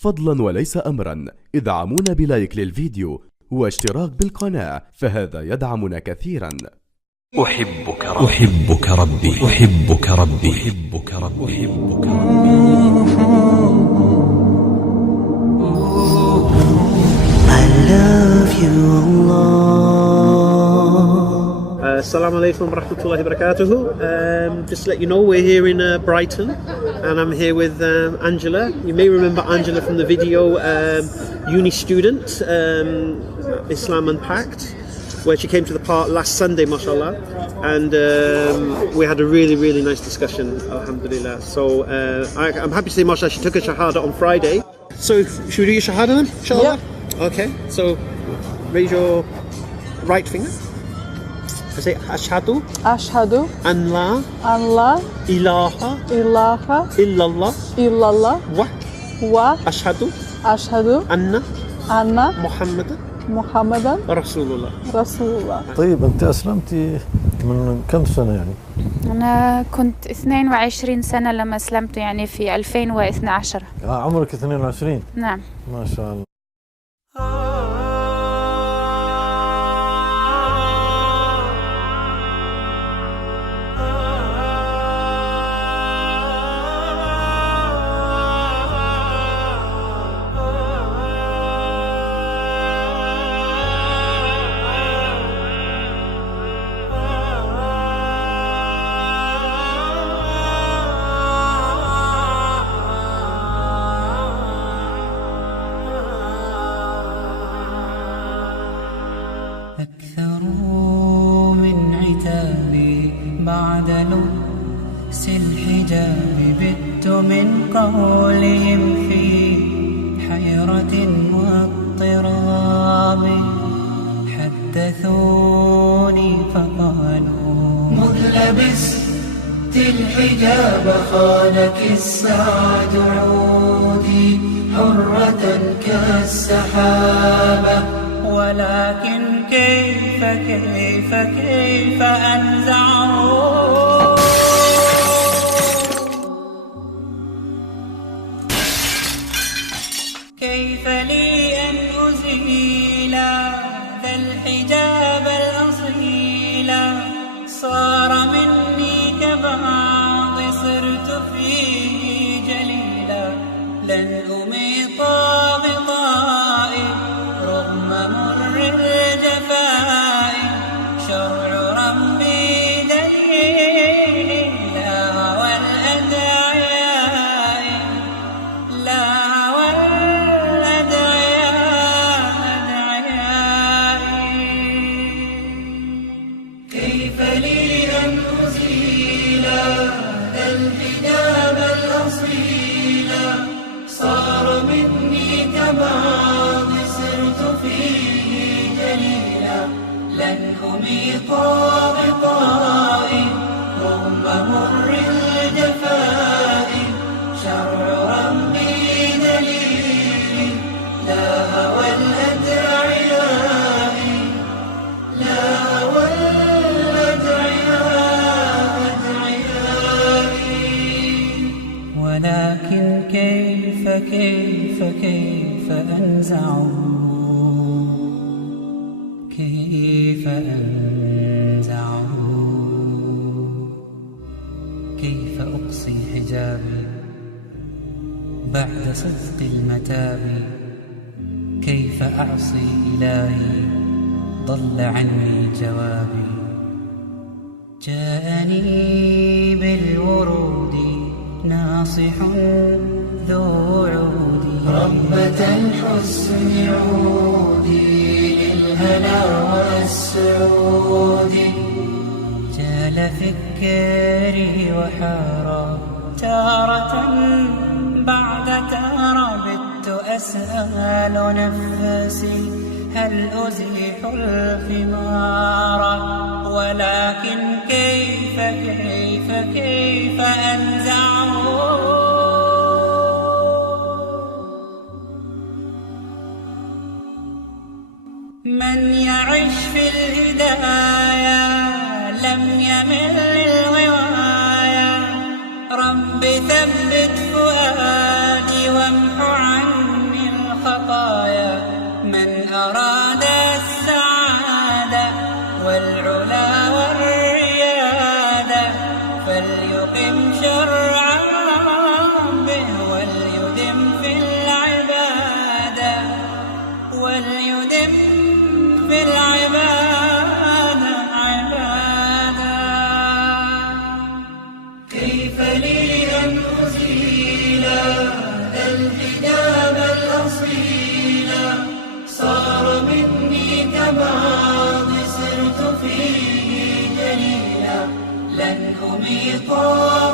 فضلا وليس أمرا ادعمونا بلايك للفيديو واشتراك بالقناة، فهذا يدعمنا كثيرا. أحبك ربي أحبك ربي أحبك ربي أحبك ربي أحبك ربي. I love you, Allah. Assalamu alaikum wa rahmatullahi wa barakatuhu. Just to let you know, we're here in Brighton, and I'm here with Angela. You may remember Angela from the video uni student, Islam Unpacked, where she came to the park last Sunday, mashallah, and we had a really nice discussion, alhamdulillah. So I'm happy to say, mashallah, she took a shahada on Friday. So should we do your shahada then, inshallah? Yeah. Okay, so raise your right finger. I say ashhadu an la ilaha illallah wa ashhadu anna Muhammadan Rasulullah. طيب أنت أسلمتي من كم سنة يعني؟ أنا كنت 22 سنة لما أسلمت، يعني في 2012. عمرك 22؟ نعم. ما شاء الله. أكثروا من عتابي بعد لبس الحجاب، بت من قولهم في حيرة واضطراب. حدثوني فقالوا مذ لبست الحجاب خانك السعد عودي حرة كالسحابة. ولكن كيف أنزعه؟ كيف لي أن أزيل ذا الحجاب الأصيل؟ صار مني كبعض صرت فيه جليلا. لن أميط غطائي رغم مر الجفاء. شرع ربي دليل لا هوى الأدعياء، لا هوى الأدعياء. كيف لي أن أزيل ذا الحجاب الأصيل؟ صار مني كبعض صرت فيه جليلا. لن أميط غطائي رغم مر الجفاء. شرع ربي دليل لا هوى الأدعياء، لا هوى الأدعياء. ولكن كيف أنزعه؟ كيف أنزعه؟ كيف أقصي حجابي بعد صدق المتاب؟ كيف أعصي إلهي ضل عني جوابي؟ جاءني بالورود ناصح ذو عود، ربة الحسن عودي للهنا والسعود. جال فكري وحارى تارة بعد تارى. بت أسأل نفسي هل أزيح الخمار؟ ولكن كيف أنزعه؟ من يعش في الهدايا لم يمل للغوايا. رب ثبت فؤادي وامح عني الحجاب الأصيلا صار مني كماض سرت فيه جليلا لن أميط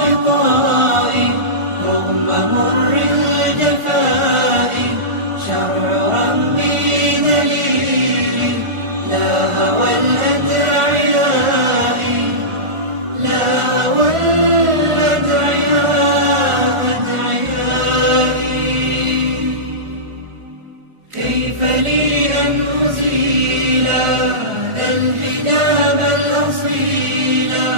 غطائي رغم مر الجفاء شرع ربي دليل لا هوى الأدعياء لا هوى الأدعياء أدعيائي كيف لي أن أزيل الحجاب الأصيلا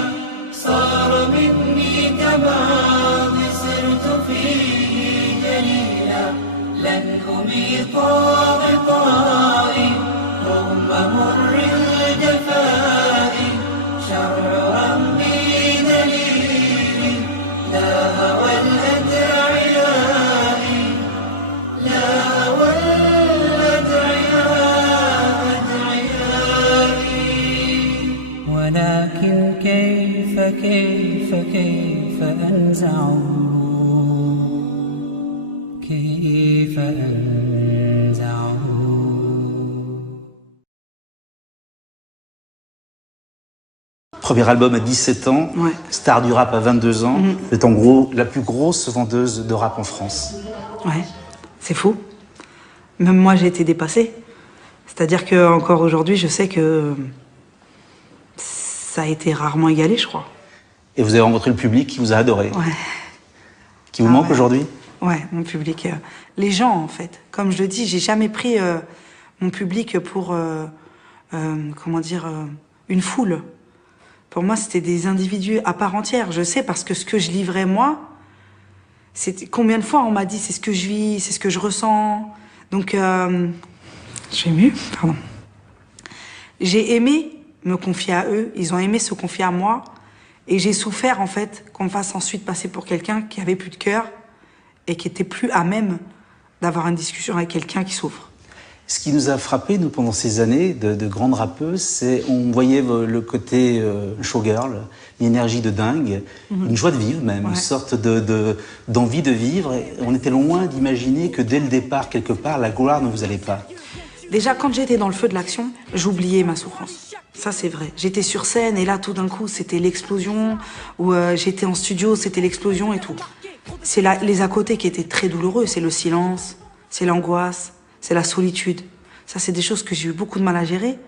صار مني كماض سرت فيه جليلا لن أميط غطائي رغم مر الجفاء شرع ربي دليل لا هوى الأدعياء لا هوى الأدعياء أدعيائي ولكن كيف أنزعه كيف أنزعه Premier album à 17 ans, Ouais. star du rap à 22 ans. Vous êtes en gros la plus grosse vendeuse de rap en France. Ouais, c'est fou. Même moi, j'ai été dépassée. C'est-à-dire que encore aujourd'hui, je sais que ça a été rarement égalé, je crois. Et vous avez rencontré le public qui vous a adoré. Ouais. Qui vous manque ouais. aujourd'hui? Ouais, mon public. Les gens, en fait. Comme je le dis, j'ai jamais pris mon public pour, comment dire, une foule. Pour moi, c'était des individus à part entière. Je sais parce que ce que je livrais, moi, c'était combien de fois on m'a dit c'est ce que je vis, c'est ce que je ressens. Donc, je suis émue, pardon. J'ai aimé me confier à eux, ils ont aimé se confier à moi. Et j'ai souffert, en fait, qu'on me fasse ensuite passer pour quelqu'un qui avait plus de cœur et qui était plus à même d'avoir une discussion avec quelqu'un qui souffre. Ce qui nous a frappé, nous, pendant ces années de grande rappeuse, c'est on voyait le côté showgirl, une énergie de dingue, une joie de vivre même, une sorte d'envie de vivre. Et on était loin d'imaginer que dès le départ, quelque part, la gloire ne vous allait pas. Déjà, quand j'étais dans le feu de l'action, j'oubliais ma souffrance. Ça, c'est vrai. J'étais sur scène et là, tout d'un coup, c'était l'explosion. Ou j'étais en studio, c'était l'explosion et tout. C'est les à côté qui étaient très douloureux. C'est le silence, c'est l'angoisse, c'est la solitude. Ça, c'est des choses que j'ai eu beaucoup de mal à gérer.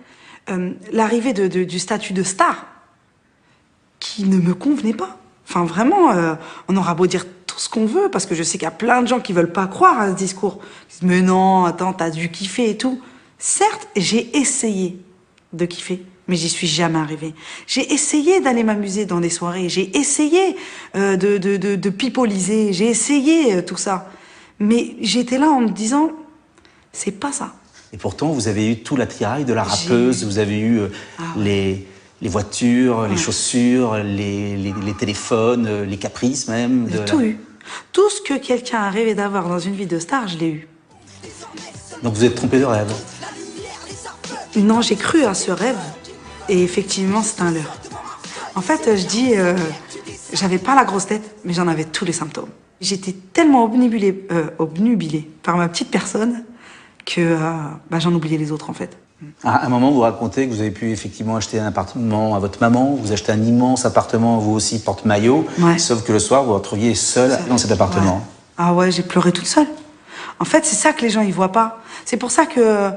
L'arrivée du statut de star, qui ne me convenait pas. Enfin, vraiment, on aura beau dire tout ce qu'on veut, parce que je sais qu'il y a plein de gens qui veulent pas croire à ce discours. Ils disent, mais non, attends, t'as dû kiffer et tout. Certes, j'ai essayé de kiffer, mais j'y suis jamais arrivée. J'ai essayé d'aller m'amuser dans des soirées, j'ai essayé de pipoliser, j'ai essayé tout ça. Mais j'étais là en me disant, c'est pas ça. Et pourtant, vous avez eu tout l'attirail de la rappeuse, vous avez eu les voitures, les chaussures, les téléphones, les caprices même. J'ai tout eu. Tout ce que quelqu'un a rêvé d'avoir dans une vie de star, je l'ai eu. Donc vous êtes trompé de rêve. Non, j'ai cru à ce rêve et effectivement, c'est un leurre. En fait, je dis, j'avais pas la grosse tête, mais j'en avais tous les symptômes. J'étais tellement obnubilée par ma petite personne que j'en oubliais les autres en fait. À un moment, vous racontez que vous avez pu effectivement acheter un appartement à votre maman, vous achetez un immense appartement, vous aussi, porte-maillot, sauf que le soir, vous vous retrouviez seule dans cet appartement. Ouais. Ah ouais, j'ai pleuré toute seule. En fait, c'est ça que les gens ils voient pas. C'est pour ça que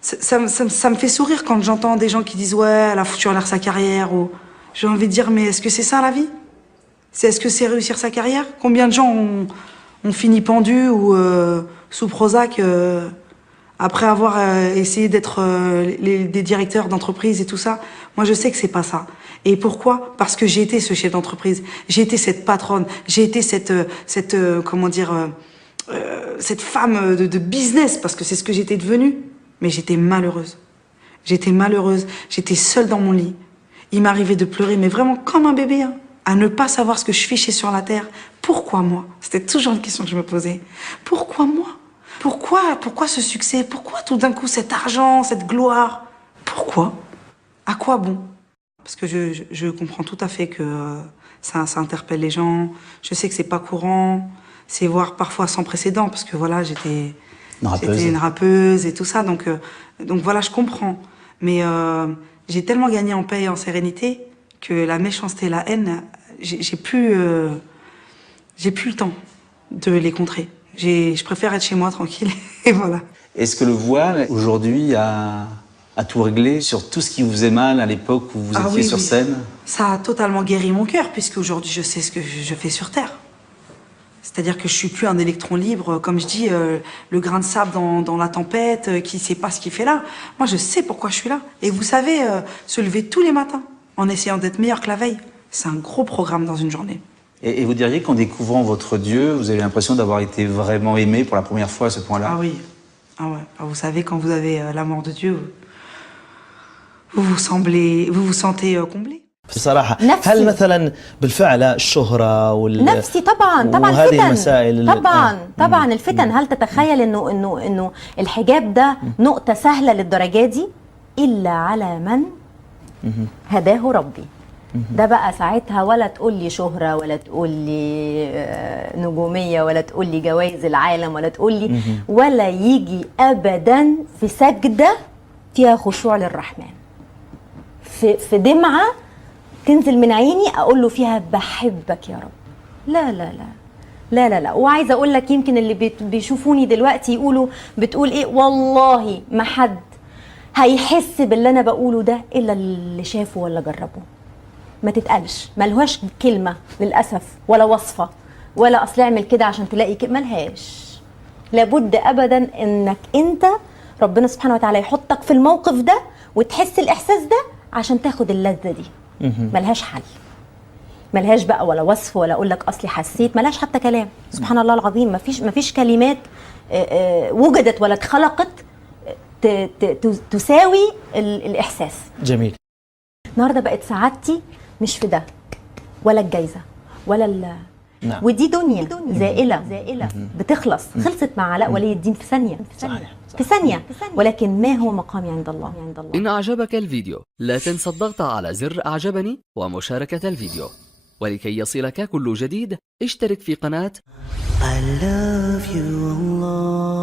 ça me fait sourire quand j'entends des gens qui disent « Ouais, elle a foutu en l'air sa carrière » ou j'ai envie de dire « Mais est-ce que c'est ça la vie ? Est-ce que c'est réussir sa carrière ? Combien de gens ont fini pendus ou sous Prozac après avoir essayé d'être des directeurs d'entreprise et tout ça ? Moi, je sais que c'est pas ça. Et pourquoi ? Parce que j'ai été ce chef d'entreprise, j'ai été cette patronne, j'ai été cette femme de business, parce que c'est ce que j'étais devenue. Mais j'étais malheureuse. J'étais malheureuse, j'étais seule dans mon lit. Il m'arrivait de pleurer, mais vraiment comme un bébé, hein, à ne pas savoir ce que je fichais sur la terre. Pourquoi moi ? C'était toujours une question que je me posais. Pourquoi moi ? Pourquoi ce succès ? Pourquoi tout d'un coup cet argent, cette gloire ? Pourquoi ? À quoi bon ? Parce que je comprends tout à fait que ça interpelle les gens. Je sais que c'est pas courant. c'est voire parfois sans précédent, parce que voilà, j'étais Rappeuse. une rappeuse et tout ça, donc voilà, je comprends. Mais j'ai tellement gagné en paix et en sérénité que la méchanceté, la haine, j'ai plus le temps de les contrer. Je préfère être chez moi tranquille et voilà. Est-ce que le voile, aujourd'hui, a tout réglé sur tout ce qui vous faisait mal à l'époque où vous étiez sur scène? Ça a totalement guéri mon cœur, puisque aujourd'hui je sais ce que je fais sur Terre. C'est-à-dire que je suis plus un électron libre, comme je dis, le grain de sable dans la tempête, qui sait pas ce qu'il fait là. Moi, je sais pourquoi je suis là. Et vous savez, se lever tous les matins en essayant d'être meilleur que la veille, c'est un gros programme dans une journée. Et vous diriez qu'en découvrant votre Dieu, vous avez l'impression d'avoir été vraiment aimé pour la première fois à ce point-là? Ah oui. Ah ouais. Vous savez, quand vous avez l'amour de Dieu, vous vous sentez comblé. بصراحة نفسي. هل مثلا بالفعل الشهرة نفسي طبعا وهذه الفتن المسائل طبعا الفتن. هل تتخيل انه الحجاب ده نقطة سهلة للدرجة دي؟ إلا على من هداه ربي. ده بقى ساعتها ولا تقول لي شهرة، ولا تقول لي نجومية، ولا تقول لي جوائز العالم، ولا تقول لي ولا يجي أبدا في سجدة فيها خشوع للرحمن، في دمعة تنزل من عيني أقول له فيها بحبك يا رب. لا لا لا لا لا لا. وعايزة أقول لك يمكن اللي بيشوفوني دلوقتي يقولوا بتقول إيه، والله ما حد هيحس باللي أنا بقوله ده إلا اللي شافه ولا جربه. ما تتقالش، ملهاش كلمة للأسف ولا وصفة ولا أصل اعمل كده عشان تلاقي كده، ملهاش. لابد أبدا إنك أنت ربنا سبحانه وتعالى يحطك في الموقف ده وتحس الإحساس ده عشان تاخد اللذة دي. ملهاش حل، ملهاش بقى ولا وصف ولا اقول لك اصلي حسيت، ملهاش حتى كلام. سبحان الله العظيم، مفيش كلمات وجدت ولا اتخلقت تساوي الاحساس. جميل. النهارده بقت سعادتي مش في ده ولا الجايزه ولا نعم. ودي دنيا زائله بتخلص. خلصت مع علاء ولي الدين في ثانيه، في ثانيه. ولكن ما هو مقامي عند الله؟ إن أعجبك الفيديو لا تنسى الضغط على زر أعجبني ومشاركة الفيديو، ولكي يصلك كل جديد اشترك في قناة I love you Allah.